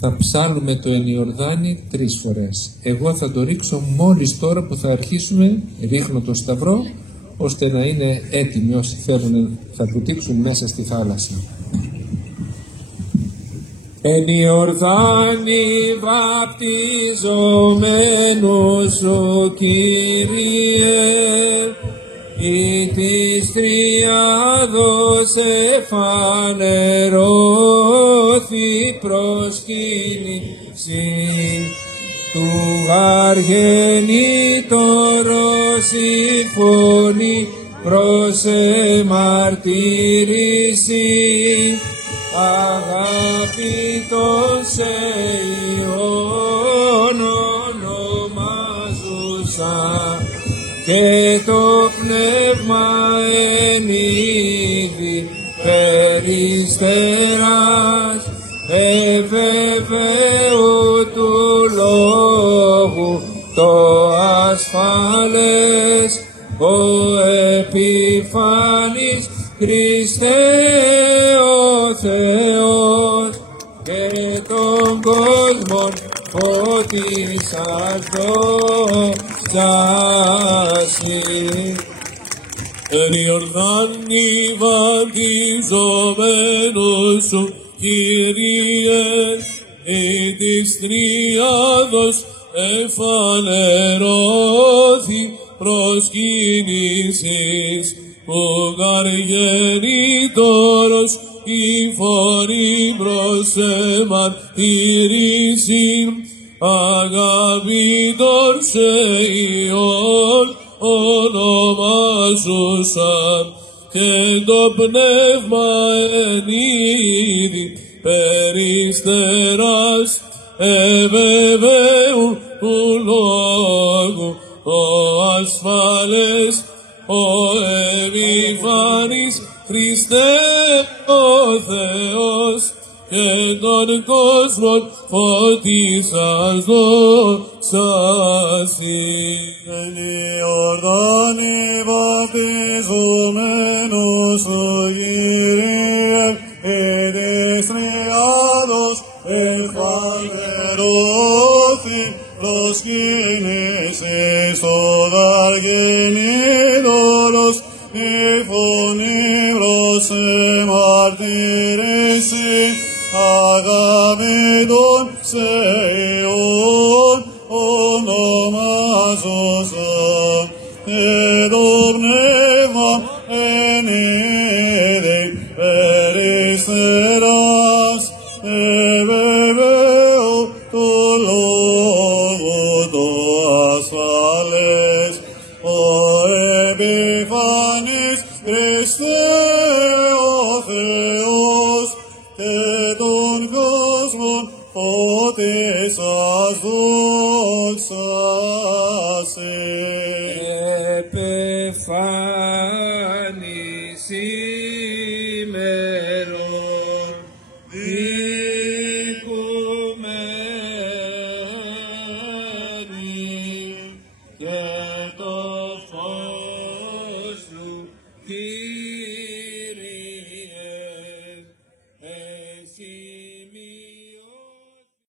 θα ψάλουμε το Ενιορδάνη 3 φορές. Εγώ θα το ρίξω μόλις τώρα που θα αρχίσουμε, ρίχνω το σταυρό, ώστε να είναι έτοιμοι όσοι θέλουν θα του τύξουν μέσα στη θάλασσα. Ενιορδάνη βαπτιζομένος ο Κύριε, ή της Τριάδος εφανερώθη προσκύνηση του αργενήτωρος η φωνή προς εμαρτύρηση αγάπητον σε Υιόν ονομάζουσα και το πνεύμα εν είδη περιστεράς εβεβαίου του λόγου το ασφάλες ο επιφανής Χριστέ ο Θεός και τον κόσμον φώτισας δόξασι. Εν Ιορδάνη βαπτιζομένος σου Κύριε, ή της Τριάδος εφανερώθη προσκύνησης που αργενήτωρος η φωνή προς εμαρτύρησιν αγάπητον σε Υιόν ονομάζουσαν και το πνεύμα εν είδη περιστεράς εβεβαίου του λόγου ο ασφαλές ο επιφανής Χριστέ ο Θεός και τον κόσμο φώτισας δόξασι. Εν Ιορδάνη βαπτιζομένος ο Κύριε, εν της Τριάδος εφανερώθη προσκύνησης ο αργενήτωρος η φωνή προς εμαρτύρηση αγάπητον σε Υιόν ονομάζωσαν και το πνεύμα εν είδη περιστεράς εβεβαίου του λόγου το ασφαλές ο επιφανής Χριστέ ο Θεός και τον κόσμο φώτισας δόξασι. Επεφάνιση